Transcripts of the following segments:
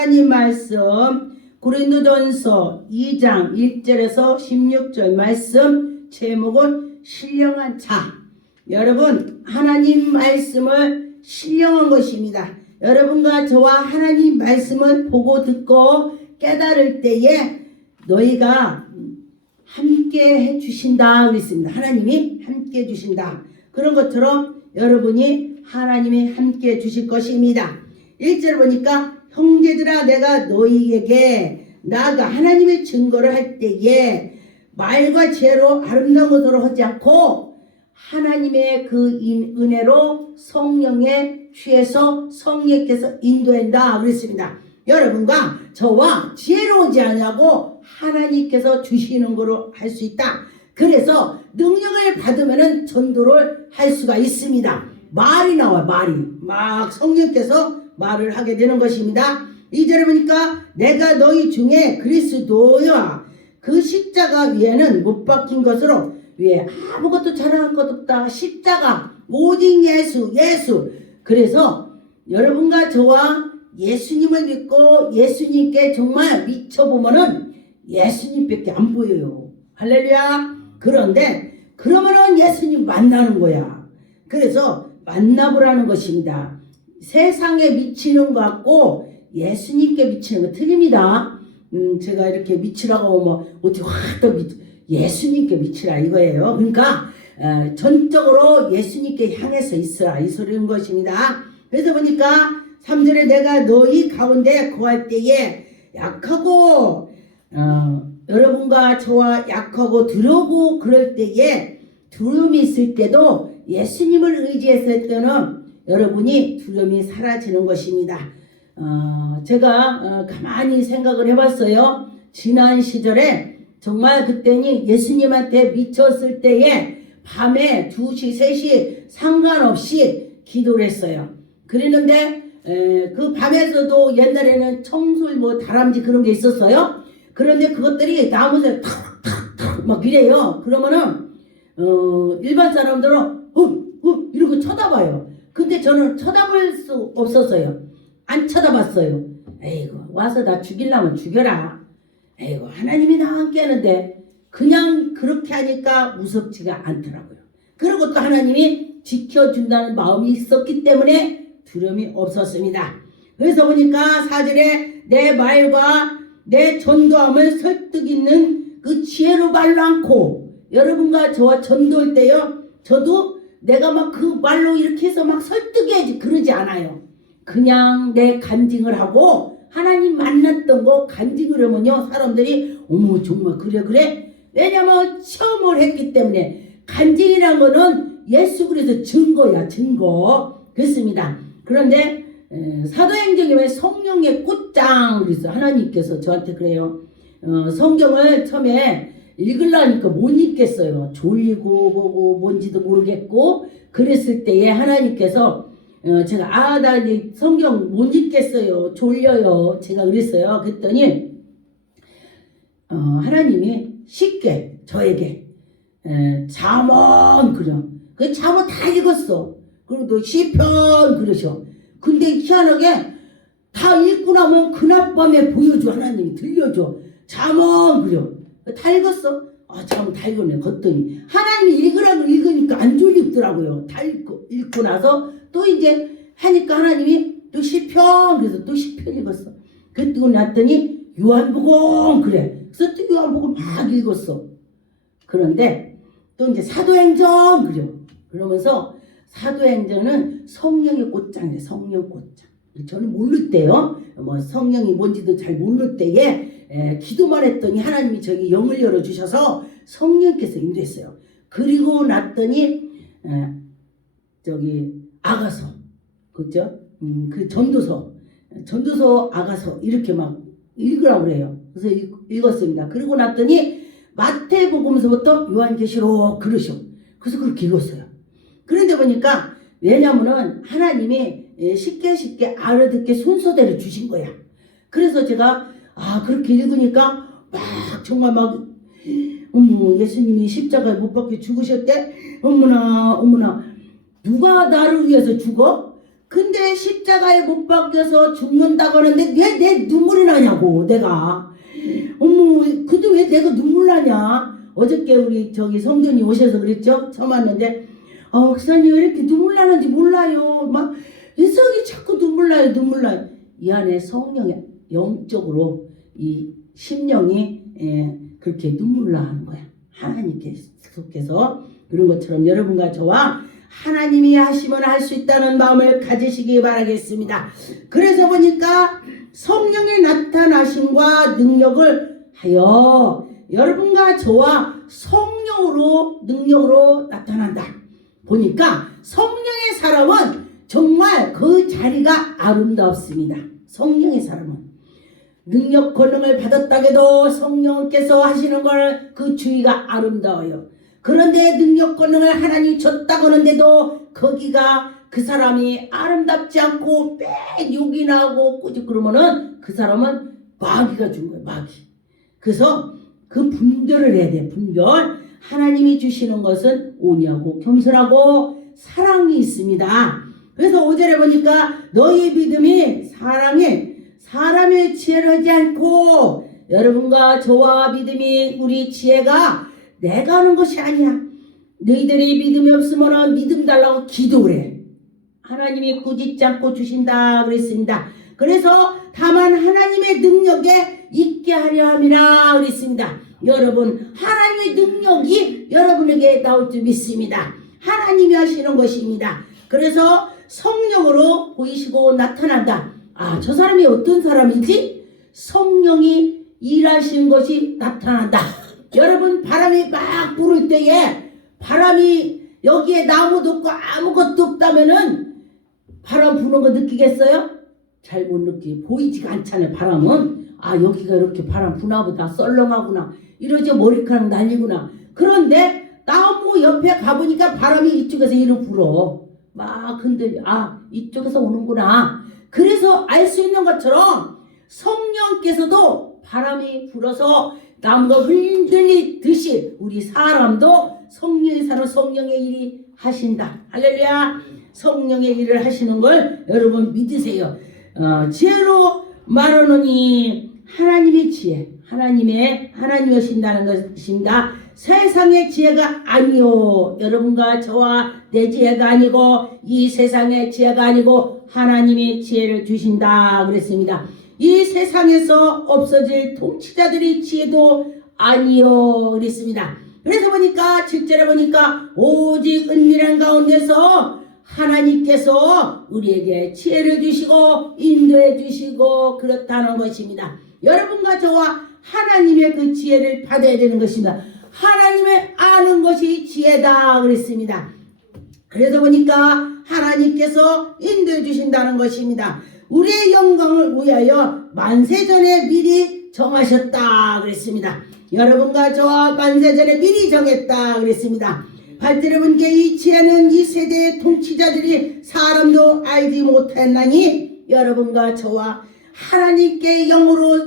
하나님 말씀 고린도전서 2장 1절에서 16절 말씀 제목은 신령한 자. 여러분, 하나님 말씀을 신령한 것입니다. 여러분과 저와 하나님 말씀을 보고 듣고 깨달을 때에 너희가 함께 해주신다 그랬습니다. 하나님이 함께 해주신다. 그런 것처럼 여러분이 하나님이 함께 해주실 것입니다. 1절 보니까 형제들아 내가 너희에게 나아가 하나님의 증거를 할 때에 말과 죄로 아름다운 것으로 하지 않고 하나님의 그 은혜로 성령에 취해서 성령께서 인도한다 그랬습니다. 여러분과 저와 지혜로우지 않냐고 하나님께서 주시는 거로 할 수 있다. 그래서 능력을 받으면 전도를 할 수가 있습니다. 말이 나와, 말이 막 성령께서 말을 하게 되는 것입니다. 2절에 보니까 내가 너희 중에 그리스도와 그 십자가 위에는 못 박힌 것으로 위에 아무것도 자랑할 것 없다. 십자가 오직 예수. 그래서 여러분과 저와 예수님을 믿고 예수님께 정말 미쳐보면은 예수님밖에 안 보여요. 할렐루야. 그런데 그러면은 예수님 만나는 거야. 그래서 만나보라는 것입니다. 세상에 미치는 것 같고 예수님께 미치는 거 틀립니다. 제가 이렇게 미치라고 하면 어떻게 확 더 예수님께 미치라 이거예요. 그러니까 전적으로 예수님께 향해서 있으라 이 소리인 것입니다. 그래서 보니까 3절에 내가 너희 가운데 거할 때에 약하고 여러분과 저와 약하고 두려고 그럴 때에 두려움이 있을 때도 예수님을 의지해서 할 때는 여러분이 두려움이 사라지는 것입니다. 제가 가만히 생각을 해봤어요. 지난 시절에 정말 그때니 예수님한테 미쳤을 때에 밤에 2시, 3시 상관없이 기도를 했어요. 그랬는데 그 밤에서도 옛날에는 청술 뭐 다람쥐 그런 게 있었어요. 그런데 그것들이 나무새 탁탁탁 막 이래요. 그러면은 일반 사람들은 이러고 쳐다봐요. 근데 저는 쳐다볼 수 없었어요. 안 쳐다봤어요. 에이구 와서 나 죽이려면 죽여라. 에이구 하나님이 나와 함께 하는데 그냥 그렇게 하니까 무섭지가 않더라고요. 그리고 또 하나님이 지켜준다는 마음이 있었기 때문에 두려움이 없었습니다. 그래서 보니까 4절에 내 말과 내 전도함을 설득 있는 그 지혜로 말로 않고 여러분과 저와 전도할 때요. 저도 내가 막 그 말로 이렇게 해서 막 설득해야지 그러지 않아요. 그냥 내 간증을 하고 하나님 만났던 거 간증을 하면요. 사람들이 어머 정말 그래. 왜냐면 체험을 했기 때문에 간증이란 거는 예수 그리스도 증거야 증거. 그렇습니다. 그런데 사도행전에 왜 성령의 꽃장 그랬어요. 하나님께서 저한테 그래요. 성경을 처음에 읽으려니까 못 읽겠어요. 졸리고 뭐고 뭔지도 모르겠고 그랬을 때에 하나님께서 제가 나 이제 성경 못 읽겠어요. 졸려요. 제가 그랬어요. 그랬더니 하나님이 쉽게 저에게 잠언 그려. 그 잠언 다 읽었어. 그리고 또 시편 그러셔. 근데 희한하게 다 읽고 나면 그날 밤에 보여줘. 하나님이 들려줘. 잠언 그려. 다 읽었어. 잠언 다 읽었네. 걷더니 하나님이 읽으라고 읽으니까 안 졸리더라고요. 다 읽고 나서 또 이제 하니까 하나님이 또 시편 그래서 또 시편 읽었어. 그랬더니 났더니 요한복음 그래. 그래서 또 요한복음 막 읽었어. 그런데 또 이제 사도행전 그려. 그러면서 사도행전은 성령의 꽃장이에요. 성령 꽃장. 저는 모를 때요. 뭐 성령이 뭔지도 잘 모를 때에 기도만 했더니 하나님이 저기 영을 열어주셔서 성령께서 인도했어요. 그리고 났더니 저기 아가서 그죠? 그 전도서 아가서 이렇게 막 읽으라고 그래요. 그래서 읽었습니다. 그리고 났더니 마태복음서부터 요한계시록 그러셔. 그래서 그렇게 읽었어요. 그런데 보니까 왜냐면은 하나님이 쉽게 알아듣게 순서대로 주신 거야. 그래서 제가 그렇게 읽으니까 막 정말 막 어머 예수님이 십자가에 못 박혀 죽으셨대. 어머나 누가 나를 위해서 죽어? 근데 십자가에 못 박혀서 죽는다고 하는데 왜 내 눈물이 나냐고 내가. 어머, 근데 왜 내가 눈물 나냐. 어저께 우리 저기 성전이 오셔서 그랬죠. 처음 왔는데 목사님 왜 이렇게 눈물 나는지 몰라요. 막 이성이 자꾸 눈물 나요. 눈물 나요. 이 안에 성령이 영적으로 이 심령이 그렇게 눈물 나는 거야. 하나님께서 그런 것처럼 여러분과 저와 하나님이 하시면 할 수 있다는 마음을 가지시기 바라겠습니다. 그래서 보니까 성령의 나타나심과 능력을 하여 여러분과 저와 성령으로 능력으로 나타난다. 보니까 성령의 사람은 정말 그 자리가 아름답습니다. 성령의 사람은 능력 권능을 받았다 해도 성령께서 하시는 걸 그 주의가 아름다워요. 그런데 능력 권능을 하나님이 줬다고 하는데도 거기가 그 사람이 아름답지 않고 매 욕이 나고 꾸짖 그러면은 그 사람은 마귀가 준 거예요. 마귀. 그래서 그 분별을 해야 돼. 분별. 하나님이 주시는 것은 온유하고 겸손하고 사랑이 있습니다. 그래서 5절에 보니까 너희 믿음이 사람의 지혜를 하지 않고 여러분과 저와 믿음이 우리 지혜가 내가 하는 것이 아니야. 너희들이 믿음이 없으면 믿음 달라고 기도를 해. 하나님이 꾸짖지 않고 주신다 그랬습니다. 그래서 다만 하나님의 능력에 있게 하려 함이라 그랬습니다. 여러분 하나님의 능력이 여러분에게 나올 줄 믿습니다. 하나님이 하시는 것입니다. 그래서 성령으로 보이시고 나타난다. 저 사람이 어떤 사람인지 성령이 일하시는 것이 나타난다. 여러분 바람이 막 불을 때에 바람이 여기에 나무도 없고 아무것도 없다면은 바람 부는 거 느끼겠어요? 잘 못 느끼. 보이지가 않잖아요. 바람은. 여기가 이렇게 바람 부나보다 썰렁하구나. 이러죠. 머리카락 날리구나. 그런데 나무 옆에 가보니까 바람이 이쪽에서 이리 불어. 막 흔들려. 이쪽에서 오는구나. 그래서 알 수 있는 것처럼 성령께서도 바람이 불어서 나무가 흔들리듯이 우리 사람도 성령의 사람 성령의 일이 하신다. 할렐루야. 성령의 일을 하시는 걸 여러분 믿으세요. 지혜로 말하노니 하나님의 지혜, 하나님이 오신다는 것입니다. 세상의 지혜가 아니요. 여러분과 저와 내 지혜가 아니고 이 세상의 지혜가 아니고 하나님이 지혜를 주신다 그랬습니다. 이 세상에서 없어질 통치자들의 지혜도 아니요 그랬습니다. 그래서 보니까 7절에 보니까 오직 은밀한 가운데서 하나님께서 우리에게 지혜를 주시고 인도해 주시고 그렇다는 것입니다. 여러분과 저와 하나님의 그 지혜를 받아야 되는 것입니다. 하나님의 아는 것이 지혜다 그랬습니다. 그래서 보니까 하나님께서 인도해 주신다는 것입니다. 우리의 영광을 위하여 만세전에 미리 정하셨다 그랬습니다. 여러분과 저와 만세전에 미리 정했다 그랬습니다. 8절에 보니까 이 지혜는 이 세대의 통치자들이 사람도 알지 못했나니 여러분과 저와 하나님께 영으로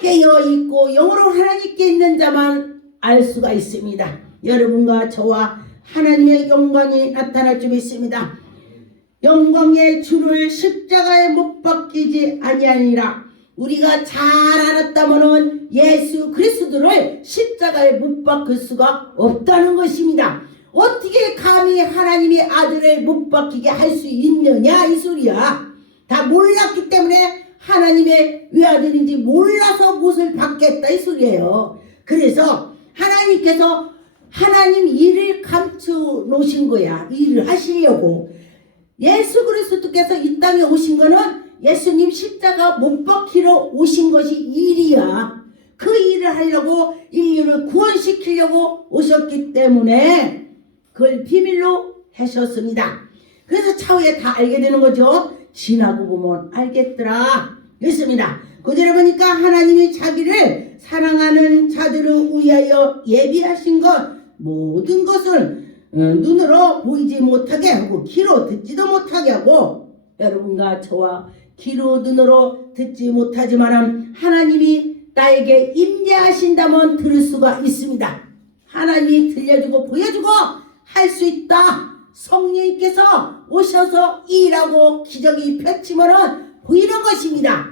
깨어있고 영으로 하나님께 있는 자만 알 수가 있습니다. 여러분과 저와 하나님의 영광이 나타날 줄 믿습니다. 영광의 주를 십자가에 못 박히지 아니하니라. 우리가 잘 알았다면 예수 그리스도를 십자가에 못 박힐 수가 없다는 것입니다. 어떻게 감히 하나님의 아들을 못 박히게 할 수 있느냐 이 소리야. 다 몰랐기 때문에 하나님의 외아들인지 몰라서 못을 받겠다 이 소리예요. 그래서 하나님께서 하나님 일을 감춰 놓으신 거야. 일을 하시려고. 예수 그리스도께서 이 땅에 오신 거는 예수님 십자가 못 박히러 오신 것이 일이야. 그 일을 하려고 인류를 구원시키려고 오셨기 때문에 그걸 비밀로 하셨습니다. 그래서 차후에 다 알게 되는 거죠. 지나고 보면 알겠더라. 그렇습니다. 그대로 보니까 하나님이 자기를 사랑하는 자들을 위하여 예비하신 것 모든 것을 눈으로 보이지 못하게 하고 귀로 듣지도 못하게 하고 여러분과 저와 귀로 눈으로 듣지 못하지만 하나님이 나에게 임재하신다면 들을 수가 있습니다. 하나님이 들려주고 보여주고 할 수 있다. 성령님께서 오셔서 일하고 기적이 펼치면은 보이는 것입니다.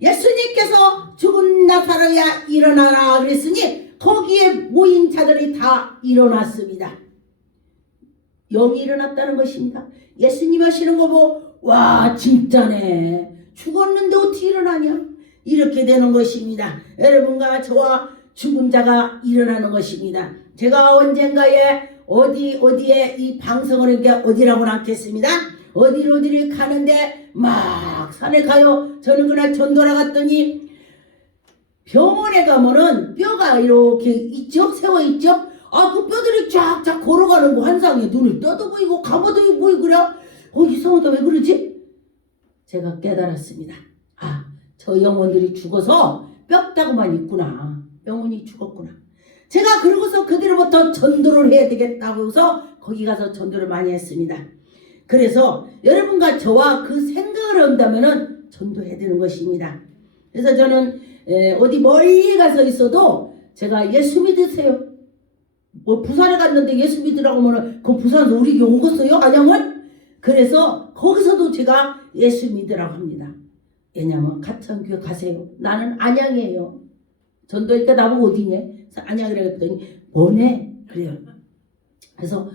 예수님께서 죽은 나사로야 일어나라 그랬으니 거기에 모인 자들이 다 일어났습니다. 영이 일어났다는 것입니다. 예수님 하시는 거 보고 와 진짜네, 죽었는데 어떻게 일어나냐, 이렇게 되는 것입니다. 여러분과 저와 죽은 자가 일어나는 것입니다. 제가 언젠가에 어디에 이 방송을 이게 어디라고는 않겠습니다. 어디를 가는데 막 산에 가요. 저는 그날 전도라 갔더니 병원에 가면은 뼈가 이렇게 있죠? 세워 있죠? 그 뼈들이 쫙쫙 걸어가는 거 환상에 눈을 떠도 보이고 감아도 보이고 그래. 이상하다, 왜 그러지? 제가 깨달았습니다. 저 영혼들이 죽어서 뼈다구만 있구나. 영혼이 죽었구나. 제가 그러고서 그들로부터 전도를 해야 되겠다고 해서 거기 가서 전도를 많이 했습니다. 그래서 여러분과 저와 그 생각을 한다면은 전도해야 되는 것입니다. 그래서 저는 어디 멀리 가서 있어도 제가 예수 믿으세요. 부산에 갔는데 예수 믿으라고 하면 그 부산에서 우리 교회 오겠어요? 안양을? 그래서 거기서도 제가 예수 믿으라고 합니다. 왜냐면 가천교회 가세요. 나는 안양이에요. 전도니까 나보고 어디냐? 그래서 안양이라고 했더니 뭐네? 그래요. 그래서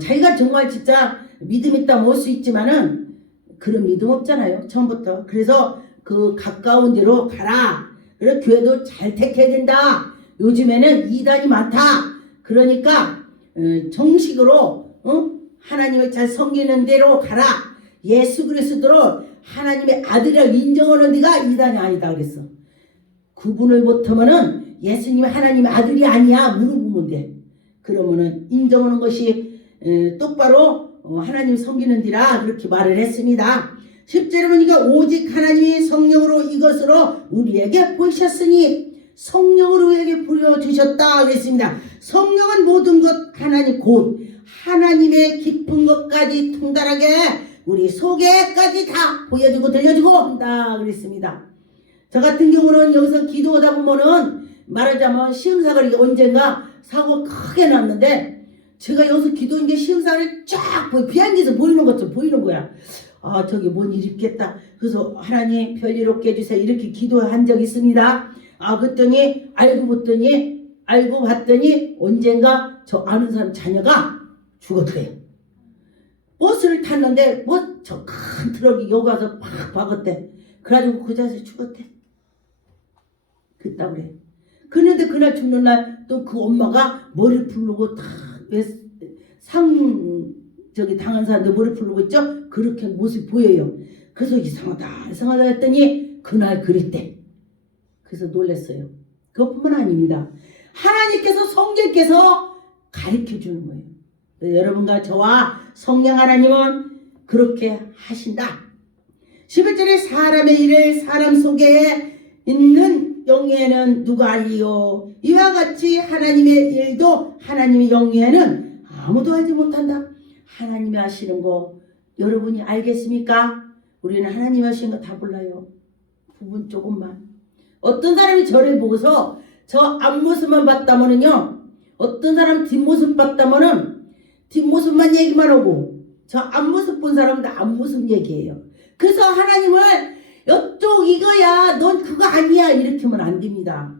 자기가 정말 진짜 믿음 있다면 올 수 있지만은 그런 믿음 없잖아요. 처음부터. 그래서 그 가까운 데로 가라. 그래 교회도 잘 택해야 된다. 요즘에는 이단이 많다. 그러니까 정식으로 하나님을 잘 섬기는 대로 가라. 예수 그리스도로 하나님의 아들이라고 인정하는 데가 이단이 아니다 그랬어. 구분을 못하면은 예수님이 하나님의 아들이 아니야 물어보면 돼. 그러면은 인정하는 것이 똑바로 하나님 섬기는 데라 그렇게 말을 했습니다. 10절에 보니까 오직 하나님이 성령으로 이것으로 우리에게 보이셨으니 성령으로 우리에게 보여주셨다 그랬습니다. 성령은 모든 것 하나님 곧 하나님의 깊은 것까지 통달하게 우리 속에까지 다 보여주고 들려주고 한다 그랬습니다. 저 같은 경우는 여기서 기도하다 보면은 말하자면 시흥사가 언젠가 사고가 크게 났는데 제가 여기서 기도한 게 시흥사를 쫙 비행기에서 보이는 것처럼 보이는 거야. 저기 뭔 일 있겠다. 그래서 하나님 별일 없게 해주세요. 이렇게 기도한 적이 있습니다. 그랬더니 알고 봤더니 언젠가 저 아는 사람 자녀가 죽었대요. 버스를 탔는데 저 큰 트럭이 여기 와서 팍 박았대. 그래가지고 그 자리에서 죽었대. 그랬다고 그래. 그런데 그날 죽는 날 또 그 엄마가 머리 풀르고 저기 당한 사람들 머리 풀르고 있죠? 그렇게 모습이 보여요. 그래서 이상하다 했더니 그날 그랬대. 그래서 놀랐어요. 그것뿐만 아닙니다. 하나님께서 성령께서 가르쳐 주는 거예요. 여러분과 저와 성령 하나님은 그렇게 하신다. 11절에 사람의 일을 사람 속에 있는 영예는 누가 알리요? 이와 같이 하나님의 일도 하나님의 영예는 아무도 알지 못한다. 하나님이 하시는 거 여러분이 알겠습니까? 우리는 하나님 하시는 거 다 몰라요. 부분 조금만. 어떤 사람이 저를 보고서 저 앞모습만 봤다면은요, 어떤 사람 뒷모습 봤다면은 뒷모습만 얘기만 하고 저 앞모습 본 사람은 다 앞모습 얘기해요. 그래서 하나님을 이쪽 이거야 넌 그거 아니야 이렇게 하면 안 됩니다.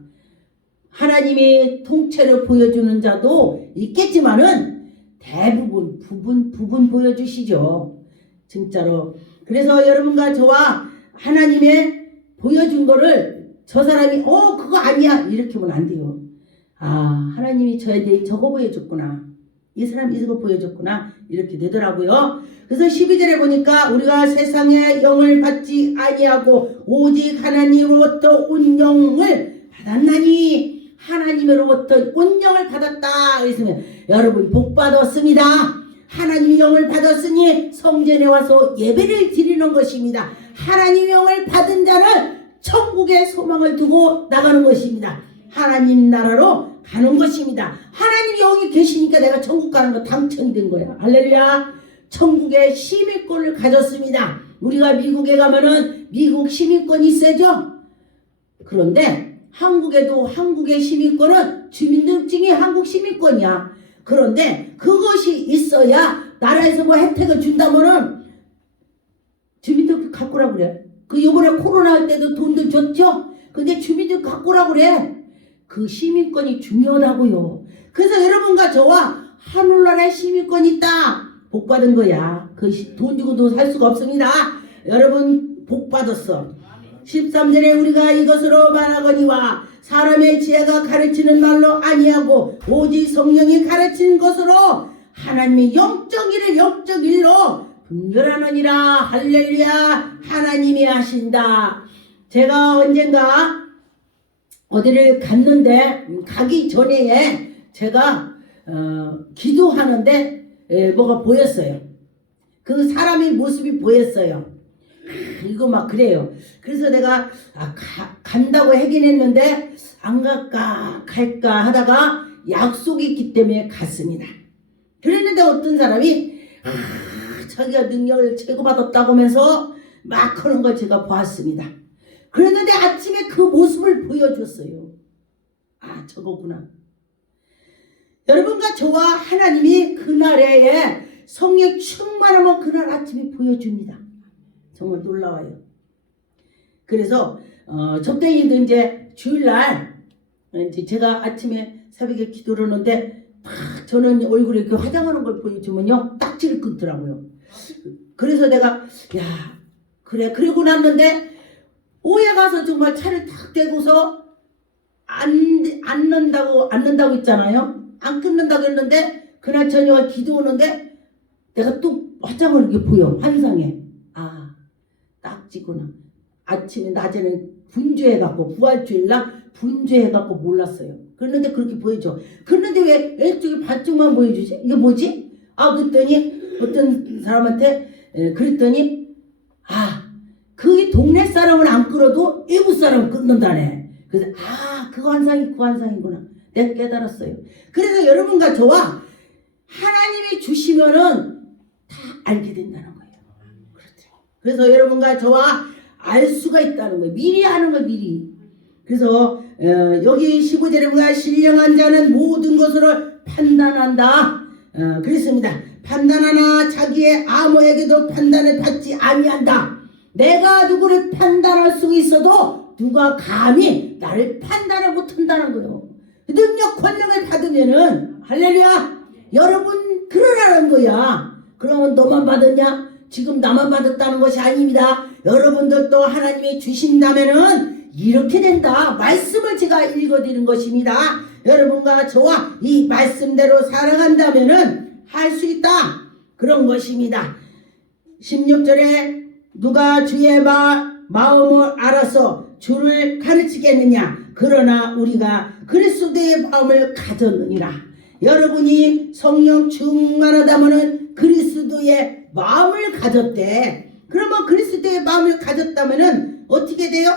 하나님이 통째로 보여주는 자도 있겠지만은 대부분 부분 보여주시죠. 진짜로. 그래서 여러분과 저와 하나님의 보여준 거를 저 사람이 그거 아니야 이렇게 하면 안 돼요. 하나님이 저에 대해 저거 보여줬구나. 이 사람이 이거 보여줬구나. 이렇게 되더라고요. 그래서 12절에 보니까 우리가 세상의 영을 받지 아니하고 오직 하나님으로부터 온 영을 받았나니 하나님으로부터 온 영을 받았다. 그랬으면 여러분 복 받았습니다. 하나님의 영을 받았으니 성전에 와서 예배를 드리는 것입니다. 하나님의 영을 받은 자는 천국의 소망을 두고 나가는 것입니다. 하나님 나라로 가는 것입니다. 하나님 영이 계시니까 내가 천국 가는 거 당첨된 거야. 할렐루야. 천국의 시민권을 가졌습니다. 우리가 미국에 가면은 미국 시민권이 세죠. 그런데 한국에도 한국의 시민권은 주민등록증이 한국 시민권이야. 그런데 그것이 있어야 나라에서 뭐 혜택을 준다면은 주민들 갖고 오라 그래. 그 이번에 코로나 할 때도 돈들 줬죠? 근데 주민들 갖고 오라 그래. 그 시민권이 중요하다고요. 그래서 여러분과 저와 하늘나라에 시민권이 있다. 복 받은 거야. 그 돈 주고도 살 수가 없습니다. 여러분 복 받았어. 13절에 우리가 이것으로 말하거니와 사람의 지혜가 가르치는 말로 아니하고 오직 성령이 가르치는 것으로 하나님이 영적 일을 영적 일로 분별하느니라. 할렐루야. 하나님이 하신다. 제가 언젠가 어디를 갔는데 가기 전에 제가 기도하는데 뭐가 보였어요. 그 사람의 모습이 보였어요. 이거 막 그래요. 그래서 내가 간다고 하긴 했는데 안 갈까 하다가 약속이 있기 때문에 갔습니다. 그랬는데 어떤 사람이 자기가 능력을 제거받았다고 하면서 막 하는 걸 제가 보았습니다. 그랬는데 아침에 그 모습을 보여줬어요. 아, 저거구나. 여러분과 저와 하나님이 그날에 성령 충만하면 그날 아침에 보여줍니다. 정말 놀라워요. 그래서 적당히도 이제 주일날 이제 제가 아침에 새벽에 기도를 하는데 저는 얼굴에 이렇게 화장하는 걸 보여주면요 딱지를 끊더라고요. 그래서 내가 야 그래 그러고 났는데 오해 가서 정말 차를 탁 대고서 안 넣는다고 했잖아요. 안 끊는다고 했는데 그날 저녁에 기도 오는데 내가 또 화장을 이렇게 보여. 환상에. 아 딱지구나. 아침에 낮에는 분주해갖고 부활주일날 분주해갖고 몰랐어요. 그런데 그렇게 보여줘. 그런데 왜 왼쪽에 반쪽만 보여주지? 이게 뭐지? 그랬더니 어떤 사람한테 그랬더니 그게 동네 사람은 안 끌어도 외부 사람은 끊는다네. 그래서 그 환상이구나. 내가 깨달았어요. 그래서 여러분과 저와 하나님이 주시면은 다 알게 된다는 거예요. 그렇죠. 그래서 여러분과 저와 알 수가 있다는 거예요. 미리 하는 거 미리. 그래서 여기 15절에 보면 신령한 자는 모든 것으로 판단한다. 그랬습니다. 판단하나 자기의 아무에게도 판단을 받지 아니한다. 내가 누구를 판단할 수 있어도 누가 감히 나를 판단을 못한다는 거예요. 능력 권력을 받으면은 할렐루야 여러분 그러라는 거야. 그러면 너만 받았냐? 지금 나만 받았다는 것이 아닙니다. 여러분들도 하나님이 주신다면은 이렇게 된다. 말씀을 제가 읽어드리는 것입니다. 여러분과 저와 이 말씀대로 살아간다면은 할 수 있다. 그런 것입니다. 16절에 누가 주의 마음을 알아서 주를 가르치겠느냐. 그러나 우리가 그리스도의 마음을 가졌느니라. 여러분이 성령 충만하다면은 그리스도의 마음을 가졌대. 그러면 그리스도의 마음을 가졌다면은 어떻게 돼요?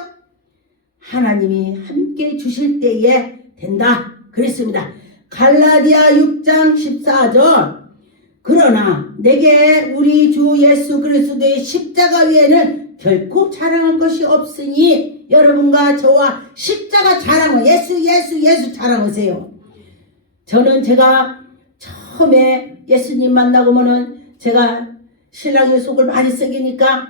하나님이 함께 주실 때에 된다. 그랬습니다. 갈라디아 6장 14절 그러나 내게 우리 주 예수 그리스도의 십자가 위에는 결코 자랑할 것이 없으니 여러분과 저와 십자가 자랑을 예수 자랑하세요. 저는 제가 처음에 예수님 만나고면은 제가 신랑의 속을 많이 썩이니까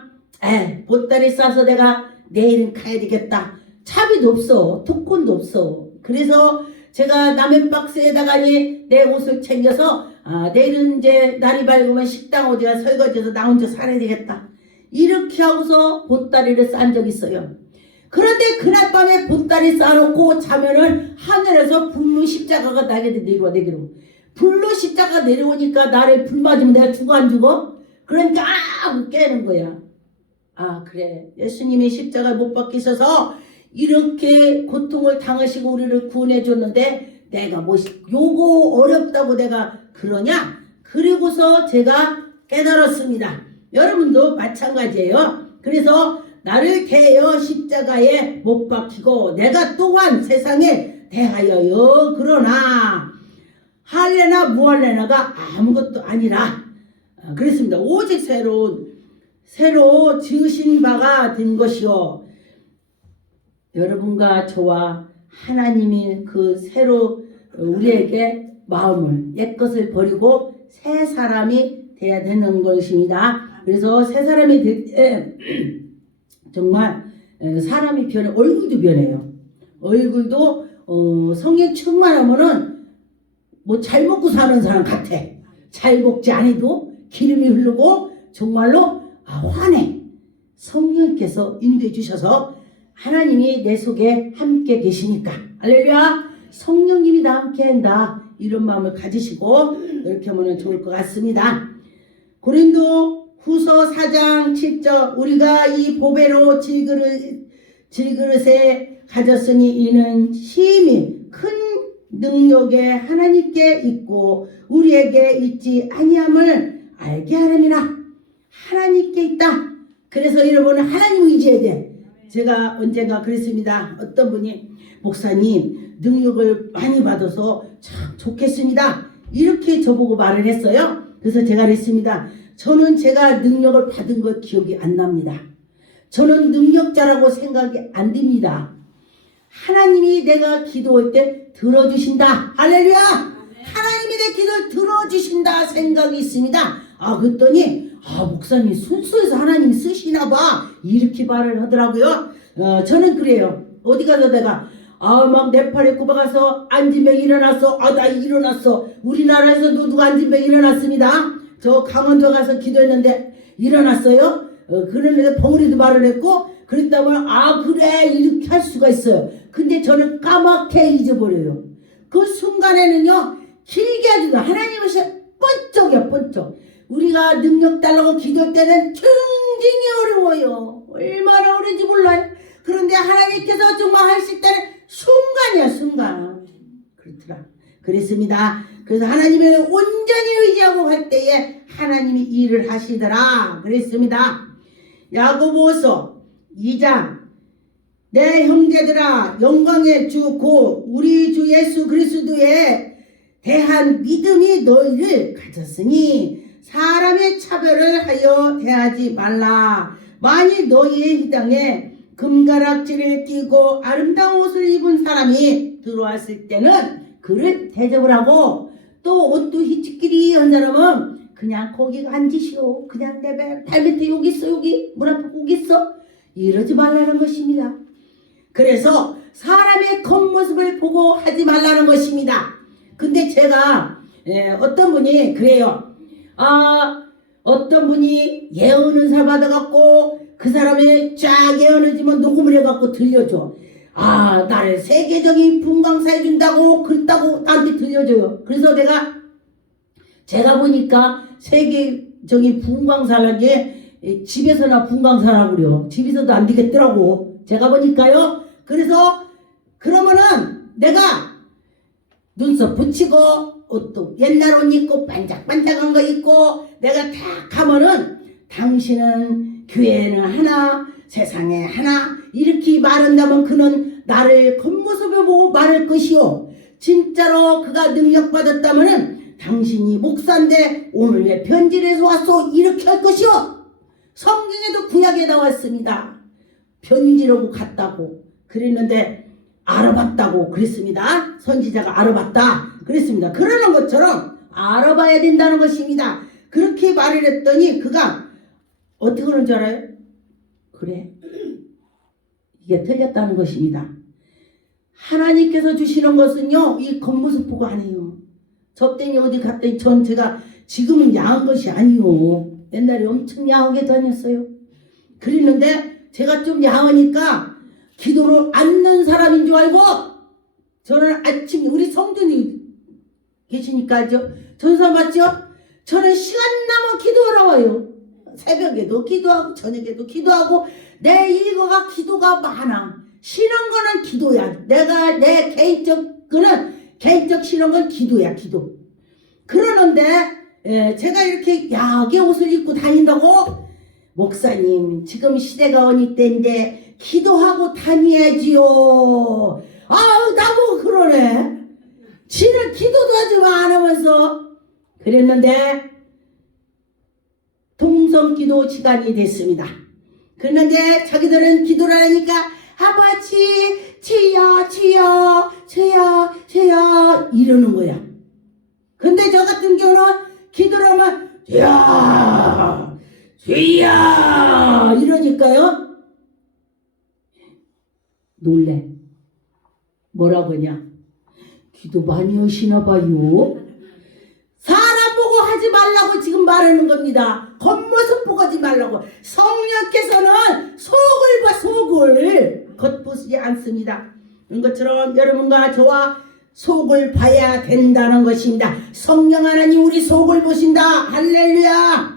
보따리 싸서 내가 내일은 가야 되겠다. 차비도 없어. 토큰도 없어. 그래서 제가 남의 박스에다가 내 옷을 챙겨서 내일은 이제 날이 밝으면 식당 어디가 설거지해서 나 혼자 살아야 되겠다. 이렇게 하고서 보따리를 싼 적 있어요. 그런데 그날 밤에 보따리 싸놓고 자면은 하늘에서 불로 십자가가 나에게 내려와. 불로 십자가가 내려오니까 나를 불 맞으면 내가 죽어 안 죽어? 그러니까 깨는 거야. 그래 예수님이 십자가를 못 박히셔서 이렇게 고통을 당하시고 우리를 구원해 줬는데 내가 요거 어렵다고 내가 그러냐? 그리고서 제가 깨달았습니다. 여러분도 마찬가지예요. 그래서 나를 대하여 십자가에 못 박히고 내가 또한 세상에 대하여요. 그러나 할래나 무할래나가 아무것도 아니라 그랬습니다. 오직 새로 지으신 바가 된 것이요. 여러분과 저와 하나님이 그 새로 우리에게 마음을 옛것을 버리고 새 사람이 돼야 되는 것입니다. 그래서 새 사람이 될 때 정말 사람이 변해, 얼굴도 변해요. 얼굴도 성령 충만하면은 뭐 잘 먹고 사는 사람 같아. 잘 먹지 않아도 기름이 흐르고 정말로 환해. 성령께서 인도해 주셔서 하나님이 내 속에 함께 계시니까 할렐루야, 성령님이 나 함께 한다, 이런 마음을 가지시고 이렇게 하면 좋을 것 같습니다. 고린도 후서 4장 7절, 우리가 이 보배로 질그릇에 가졌으니 이는 심히 큰 능력에 하나님께 있고 우리에게 있지 아니함을 알게 하려니라. 하나님께 있다. 그래서 여러분은 하나님 의지해야 돼. 제가 언젠가 그랬습니다. 어떤 분이 목사님 능력을 많이 받아서 참 좋겠습니다, 이렇게 저보고 말을 했어요. 그래서 제가 그랬습니다. 저는 제가 능력을 받은 거 기억이 안 납니다. 저는 능력자라고 생각이 안 듭니다. 하나님이 내가 기도할 때 들어주신다. 할렐루야. 하나님이 내 기도를 들어주신다 생각이 있습니다. 그랬더니 목사님 순수해서 하나님이 쓰시나 봐, 이렇게 말을 하더라고요. 저는 그래요. 어디 가서 내가 막 네팔에 굽어가서 안진병 일어났어. 나 일어났어. 우리나라에서도 누가 안진병 일어났습니다. 저 강원도 가서 기도했는데 일어났어요. 그러는데 벙어리도 말을 했고, 그랬다면 그래 이렇게 할 수가 있어요. 근데 저는 까맣게 잊어버려요. 그 순간에는요 길게 하지도 하나님은 번쩍이야, 번쩍. 우리가 능력 달라고 기도할 때는 굉장히 어려워요. 얼마나 어려운지 몰라요. 그런데 하나님께서 정말 하실 때는 순간이야, 순간. 그렇더라. 그랬습니다. 그래서 하나님을 온전히 의지하고 갈 때에 하나님이 일을 하시더라 그랬습니다. 야고보서 2장, 내 형제들아 영광의 주 곧 우리 주 예수 그리스도에 대한 믿음이 너희를 가졌으니 사람의 차별을 하여 대하지 말라. 만일 너희의 희당에 금가락지를 끼고 아름다운 옷을 입은 사람이 들어왔을 때는 그를 대접을 하고, 또 옷도 희치끼리 한 사람은 그냥 거기 앉으시오, 그냥 내 발 밑에 여기 있어, 여기 문 앞에 거기 있어, 이러지 말라는 것입니다. 그래서 사람의 겉모습을 보고 하지 말라는 것입니다. 근데 제가 어떤 분이 그래요. 어떤 분이 예언을 사 받아갖고 그 사람의 쫙 예언해주면 녹음을 해갖고 들려줘. 나를 세계적인 분광사 해준다고 그랬다고 나한테 들려줘요. 그래서 제가 보니까 세계적인 분광사라는 게 집에서나 분광사라고 그래요. 집에서도 안 되겠더라고, 제가 보니까요. 그래서 그러면은 내가 눈썹 붙이고 옷도 옛날 옷 입고 반짝반짝한 거 입고 내가 딱 가면은 당신은 교회는 하나 세상에 하나 이렇게 말한다면 그는 나를 겉모습을 보고 말할 것이요, 진짜로 그가 능력 받았다면은 당신이 목사인데 오늘 왜 편지를 해서 왔소, 이렇게 할 것이요. 성경에도 구약에 나왔습니다. 편지라고 갔다고 그랬는데 알아봤다고 그랬습니다. 선지자가 알아봤다 그랬습니다. 그러는 것처럼 알아봐야 된다는 것입니다. 그렇게 말을 했더니 그가 어떻게 그러는 줄 알아요? 그래, 이게 틀렸다는 것입니다. 하나님께서 주시는 것은요 이 겉모습 보고 안 해요. 접대니 어디 갔더니 제가 지금은 야한 것이 아니요, 옛날에 엄청 야하게 다녔어요. 그랬는데 제가 좀 야하니까 기도를 앉는 사람인 줄 알고, 저는 아침 우리 성도님 계시니까죠, 전사 맞죠? 저는 시간 나면 기도하러 와요. 새벽에도 기도하고 저녁에도 기도하고 내 일과가 기도가 많아. 쉬는 거는 기도야. 내가 내 개인적 쉬는 건 기도야, 기도. 그러는데 제가 이렇게 야하게 옷을 입고 다닌다고? 목사님 지금 시대가 어느 때인데 기도하고 다녀야지요. 나보고 그러네. 지는 기도도 하지 마 안 하면서. 그랬는데 동성기도 시간이 됐습니다. 그런데 자기들은 기도를 하니까 아버지 주여 주여 주여 주여 이러는 거야. 근데 저 같은 경우는 기도를 하면 야 주여 이러니까요 놀래. 뭐라고 하냐? 기도 많이 하시나 봐요. 사람 보고 하지 말라고 지금 말하는 겁니다. 겉모습 보고 하지 말라고. 성령께서는 속을 봐, 속을 겉보시지 않습니다. 그런 것처럼 여러분과 저와 속을 봐야 된다는 것입니다. 성령 하나님 우리 속을 보신다. 할렐루야.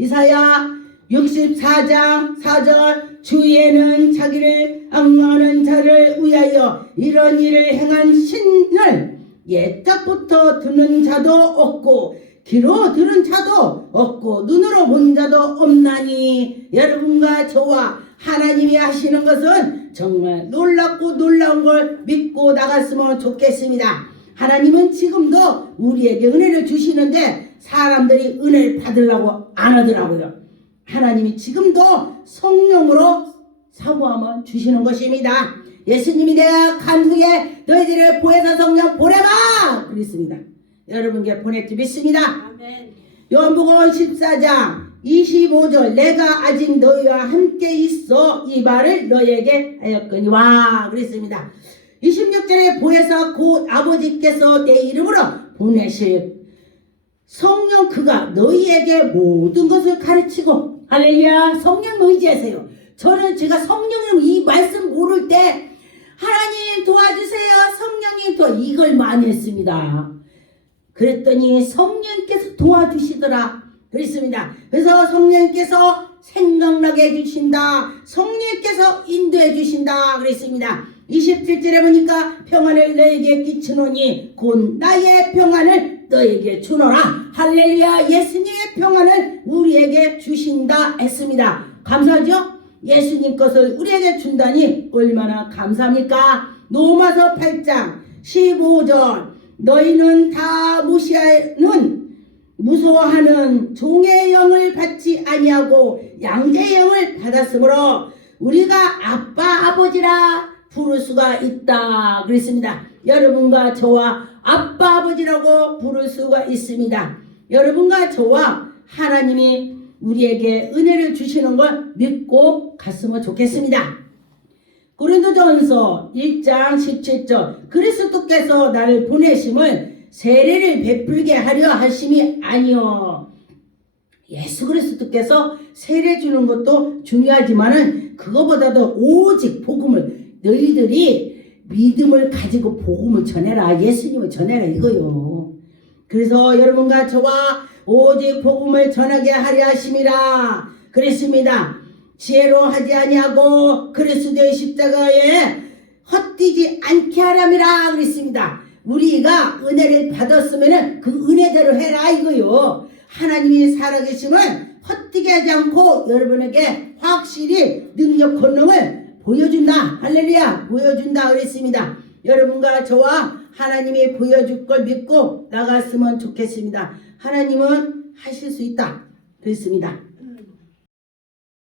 이사야 64장 4절 주의에는 자기를 악마하는 자를 위하여 이런 일을 행한 신을 옛적부터 듣는 자도 없고 귀로 들은 자도 없고 눈으로 본 자도 없나니 여러분과 저와 하나님이 하시는 것은 정말 놀랍고 놀라운 걸 믿고 나갔으면 좋겠습니다. 하나님은 지금도 우리에게 은혜를 주시는데 사람들이 은혜를 받으려고 안 하더라고요. 하나님이 지금도 성령으로 사모하면 주시는 것입니다. 예수님이 내가 간 후에 너희들을 보혜사 성령 보내라 그랬습니다. 여러분께 보냈지 믿습니다. 아멘. 요한복음 14장 25절 내가 아직 너희와 함께 있어 이 말을 너희에게 하였거니와 그랬습니다. 26절에 보혜사 곧 아버지께서 내 이름으로 보내실 성령 그가 너희에게 모든 것을 가르치고 할렐루야 성령 의지하세요. 저는 제가 성령님 이 말씀 모를 때 하나님 도와주세요 성령님 이걸 많이 했습니다. 그랬더니 성령께서 도와주시더라 그랬습니다. 그래서 성령께서 생각나게 해주신다. 성령께서 인도해 주신다 그랬습니다. 27절에 보니까 평안을 너에게 끼치노니 곧 나의 평안을 너에게 주노라. 할렐루야 예수님의 평안을 우리에게 주신다 했습니다. 감사하죠? 예수님 것을 우리에게 준다니 얼마나 감사합니까? 로마서 8장 15절 너희는 다 무서워하는 종의 영을 받지 아니하고 양자의 영을 받았으므로 우리가 아빠 아버지라 부를 수가 있다 그랬습니다. 여러분과 저와 아빠 아버지라고 부를 수가 있습니다. 여러분과 저와 하나님이 우리에게 은혜를 주시는 걸 믿고 갔으면 좋겠습니다. 고린도전서 1장 17절 그리스도께서 나를 보내심을 세례를 베풀게 하려 하심이 아니요. 예수 그리스도께서 세례 주는 것도 중요하지만은 그거보다도 오직 복음을 너희들이 믿음을 가지고 복음을 전해라. 예수님을 전해라 이거요. 그래서 여러분과 저와 오직 복음을 전하게 하려 하심이라 그랬습니다. 지혜로 하지 아니하고 그리스도의 십자가에 헛되지 않게 하람이라 그랬습니다. 우리가 은혜를 받았으면 그 은혜대로 해라 이거요. 하나님이 살아계심을 헛되게 하지 않고 여러분에게 확실히 능력 권능을 보여준다. 할렐루야 보여준다 그랬습니다. 여러분과 저와 하나님이 보여줄 걸 믿고 나갔으면 좋겠습니다. 하나님은 하실 수 있다 그랬습니다.